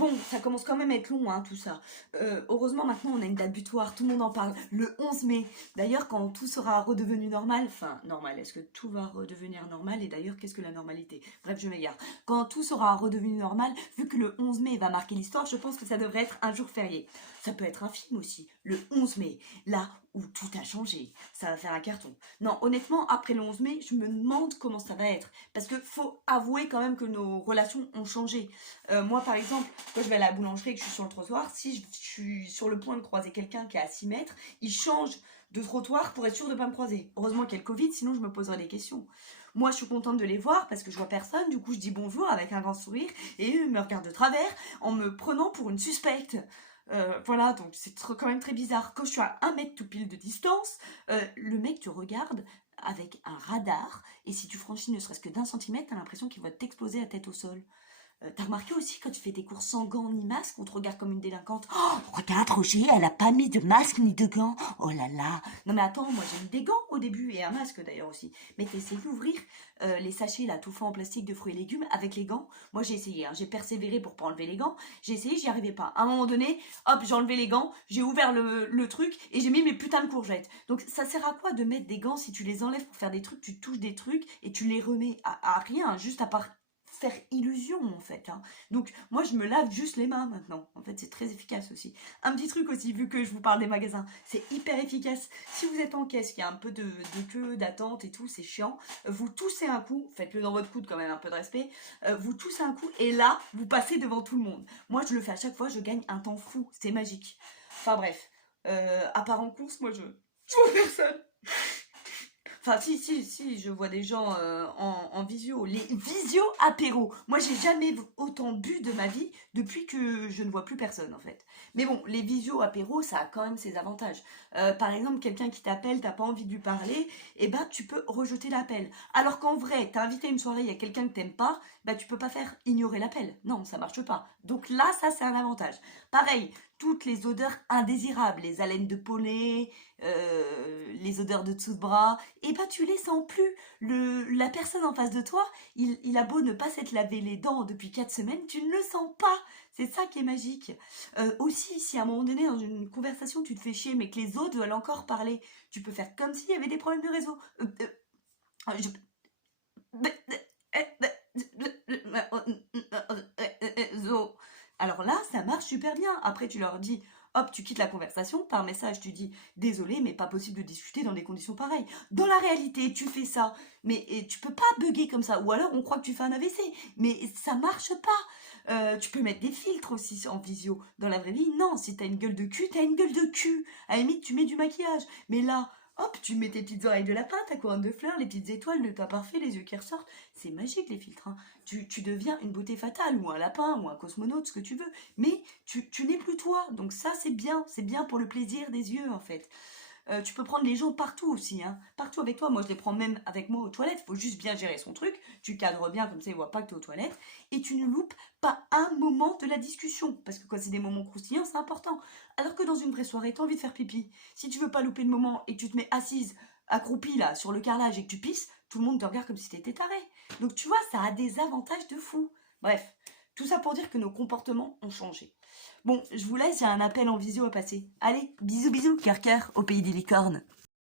Bon, ça commence quand même à être long, hein, tout ça. Heureusement, maintenant, on a une date butoir, tout le monde en parle, le 11 mai. D'ailleurs, quand tout sera redevenu normal, enfin, normal, est-ce que tout va redevenir normal? Et d'ailleurs, qu'est-ce que la normalité? Bref, je m'égare. Quand tout sera redevenu normal, vu que le 11 mai va marquer l'histoire, je pense que ça devrait être un jour férié. Ça peut être un film aussi, le 11 mai, là où tout a changé. Ça va faire un carton. Non, honnêtement, après le 11 mai, je me demande comment ça va être. Parce que faut avouer quand même que nos relations ont changé. Moi, par exemple, quand je vais à la boulangerie et que je suis sur le trottoir, si je suis sur le point de croiser quelqu'un qui est à 6 mètres, il change de trottoir pour être sûr de ne pas me croiser. Heureusement qu'il y a le Covid, sinon je me poserais des questions. Moi, je suis contente de les voir parce que je vois personne, du coup je dis bonjour avec un grand sourire et eux me regardent de travers en me prenant pour une suspecte. Voilà, donc c'est quand même très bizarre. Quand je suis à 1 mètre tout pile de distance, le mec te regarde avec un radar et si tu franchis ne serait-ce que d'1 centimètre, t'as l'impression qu'il va t'exploser la tête au sol. T'as remarqué aussi quand tu fais tes courses sans gants ni masque, on te regarde comme une délinquante. Oh, regarde Roger, elle a pas mis de masque ni de gants. Oh là là. Non mais attends, moi j'ai mis des gants au début et un masque d'ailleurs aussi. Mais t'as essayé d'ouvrir les sachets là tout faits en plastique de fruits et légumes avec les gants. Moi j'ai essayé, hein, j'ai persévéré pour pas enlever les gants. J'ai essayé, j'y arrivais pas. À un moment donné, hop, j'ai enlevé les gants, j'ai ouvert le truc et j'ai mis mes putains de courgettes. Donc ça sert à quoi de mettre des gants si tu les enlèves pour faire des trucs, tu touches des trucs et tu les remets à rien, juste à part faire illusion en fait, hein. Donc moi je me lave juste les mains maintenant. En fait c'est très efficace aussi. Un petit truc aussi, vu que je vous parle des magasins, c'est hyper efficace. Si vous êtes en caisse, il y a un peu de queue, d'attente et tout, c'est chiant. Vous toussez un coup, faites-le dans votre coude quand même, un peu de respect. Vous toussez un coup et là vous passez devant tout le monde. Moi je le fais à chaque fois, je gagne un temps fou, c'est magique. Enfin bref, à part en course, moi je vois personne. Enfin, si, je vois des gens en visio. Les visio apéro. Moi, j'ai jamais autant bu de ma vie depuis que je ne vois plus personne, en fait. Mais bon, les visio apéro, ça a quand même ses avantages. Par exemple, quelqu'un qui t'appelle, t'as pas envie de lui parler, et ben, tu peux rejeter l'appel. Alors qu'en vrai, t'as invité à une soirée, il y a quelqu'un que t'aimes pas, bah, tu peux pas faire ignorer l'appel. Non, ça marche pas. Donc là, ça, c'est un avantage. Pareil, toutes les odeurs indésirables, les haleines de poney, les odeurs de dessous de bras, et ben tu les sens plus. La personne en face de toi, il a beau ne pas s'être lavé les dents depuis 4 semaines, tu ne le sens pas. C'est ça qui est magique. Aussi, si à un moment donné, dans une conversation, tu te fais chier, mais que les autres veulent encore parler, tu peux faire comme s'il y avait des problèmes de réseau. Je- réseau. Alors là, ça marche super bien. Après, tu leur dis, hop, tu quittes la conversation. Par message, tu dis, désolé, mais pas possible de discuter dans des conditions pareilles. Dans la réalité, tu fais ça, mais tu peux pas bugger comme ça. Ou alors, on croit que tu fais un AVC, mais ça marche pas. Tu peux mettre des filtres aussi en visio. Dans la vraie vie, non. Si t'as une gueule de cul, t'as une gueule de cul. À la limite, tu mets du maquillage. Mais là, hop, tu mets tes petites oreilles de lapin, ta couronne de fleurs, les petites étoiles, le teint parfait, les yeux qui ressortent. C'est magique les filtres, hein. Tu deviens une beauté fatale, ou un lapin, ou un cosmonaute, ce que tu veux. Mais tu n'es plus toi. Donc ça, c'est bien pour le plaisir des yeux, en fait. Tu peux prendre les gens partout aussi, hein. Partout avec toi. Moi, je les prends même avec moi aux toilettes. Faut juste bien gérer son truc. Tu cadres bien, comme ça, ils voient pas que tu es aux toilettes. Et tu ne loupes pas un moment de la discussion. Parce que quand c'est des moments croustillants, c'est important. Alors que dans une vraie soirée, tu as envie de faire pipi. Si tu veux pas louper le moment et que tu te mets assise, accroupie là, sur le carrelage et que tu pisses, tout le monde te regarde comme si t'étais taré. Donc tu vois, ça a des avantages de fou. Bref, tout ça pour dire que nos comportements ont changé. Bon, je vous laisse, j'ai un appel en visio à passer. Allez, bisous bisous, cœur cœur, au pays des licornes.